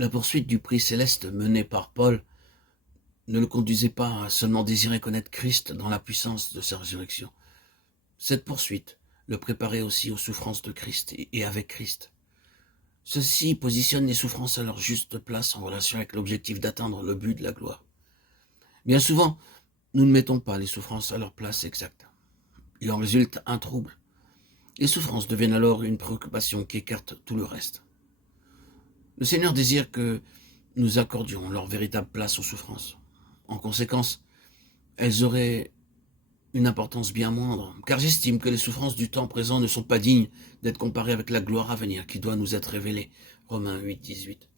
La poursuite du prix céleste menée par Paul ne le conduisait pas à seulement désirer connaître Christ dans la puissance de sa résurrection. Cette poursuite le préparait aussi aux souffrances de Christ et avec Christ. Ceci positionne les souffrances à leur juste place en relation avec l'objectif d'atteindre le but de la gloire. Bien souvent, nous ne mettons pas les souffrances à leur place exacte. Il en résulte un trouble. Les souffrances deviennent alors une préoccupation qui écarte tout le reste. Le Seigneur désire que nous accordions leur véritable place aux souffrances. En conséquence, elles auraient une importance bien moindre, car j'estime que les souffrances du temps présent ne sont pas dignes d'être comparées avec la gloire à venir qui doit nous être révélée. Romains 8, 18.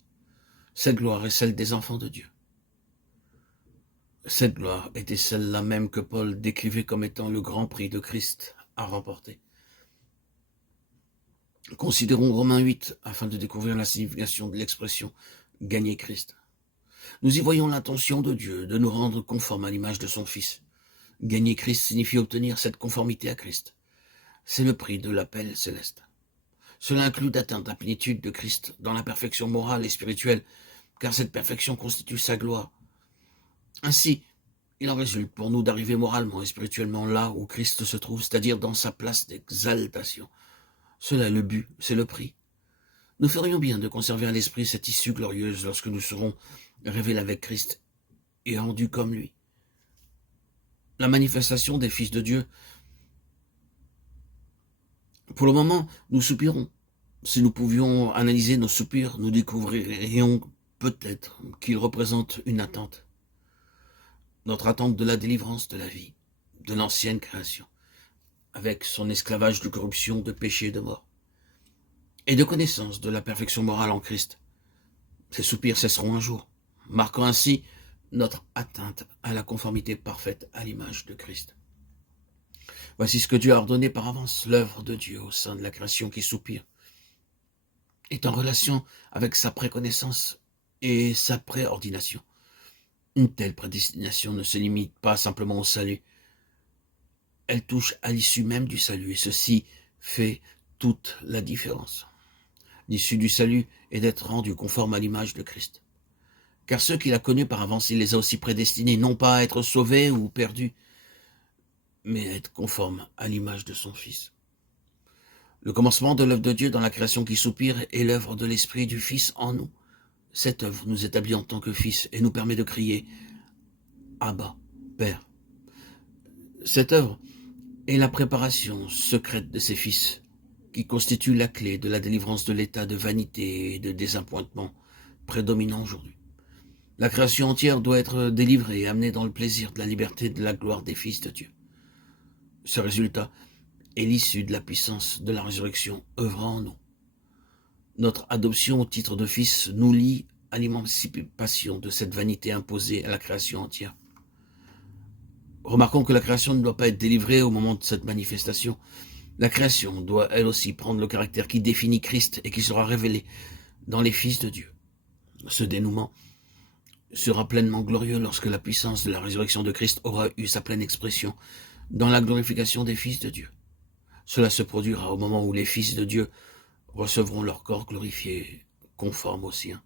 Cette gloire est celle des enfants de Dieu. Cette gloire était celle-là même que Paul décrivait comme étant le grand prix de Christ à remporter. Considérons Romains 8 afin de découvrir la signification de l'expression « gagner Christ ». Nous y voyons l'intention de Dieu de nous rendre conformes à l'image de son Fils. Gagner Christ signifie obtenir cette conformité à Christ. C'est le prix de l'appel céleste. Cela inclut d'atteindre la plénitude de Christ dans la perfection morale et spirituelle, car cette perfection constitue sa gloire. Ainsi, il en résulte pour nous d'arriver moralement et spirituellement là où Christ se trouve, c'est-à-dire dans sa place d'exaltation. Cela est le but, c'est le prix. Nous ferions bien de conserver à l'esprit cette issue glorieuse lorsque nous serons révélés avec Christ et rendus comme lui. La manifestation des fils de Dieu. Pour le moment, nous soupirons. Si nous pouvions analyser nos soupirs, nous découvririons peut-être qu'ils représentent une attente. Notre attente de la délivrance de la vie, de l'ancienne création, avec son esclavage de corruption, de péché et de mort, et de connaissance de la perfection morale en Christ. Ces soupirs cesseront un jour, marquant ainsi notre atteinte à la conformité parfaite à l'image de Christ. Voici ce que Dieu a ordonné par avance. L'œuvre de Dieu au sein de la création qui soupire est en relation avec sa préconnaissance et sa préordination. Une telle prédestination ne se limite pas simplement au salut. Elle touche à l'issue même du salut et ceci fait toute la différence. L'issue du salut est d'être rendu conforme à l'image de Christ. Car ceux qu'il a connus par avance, il les a aussi prédestinés, non pas à être sauvés ou perdus, mais à être conformes à l'image de son Fils. Le commencement de l'œuvre de Dieu dans la création qui soupire est l'œuvre de l'Esprit du Fils en nous. Cette œuvre nous établit en tant que Fils et nous permet de crier « Abba, Père ». Cette œuvre est la préparation secrète de ses fils, qui constitue la clé de la délivrance de l'état de vanité et de désappointement prédominant aujourd'hui. La création entière doit être délivrée et amenée dans le plaisir de la liberté et de la gloire des fils de Dieu. Ce résultat est l'issue de la puissance de la résurrection œuvrant en nous. Notre adoption au titre de fils nous lie à l'émancipation de cette vanité imposée à la création entière. Remarquons que la création ne doit pas être délivrée au moment de cette manifestation. La création doit elle aussi prendre le caractère qui définit Christ et qui sera révélé dans les fils de Dieu. Ce dénouement sera pleinement glorieux lorsque la puissance de la résurrection de Christ aura eu sa pleine expression dans la glorification des fils de Dieu. Cela se produira au moment où les fils de Dieu recevront leur corps glorifié, conforme au sien.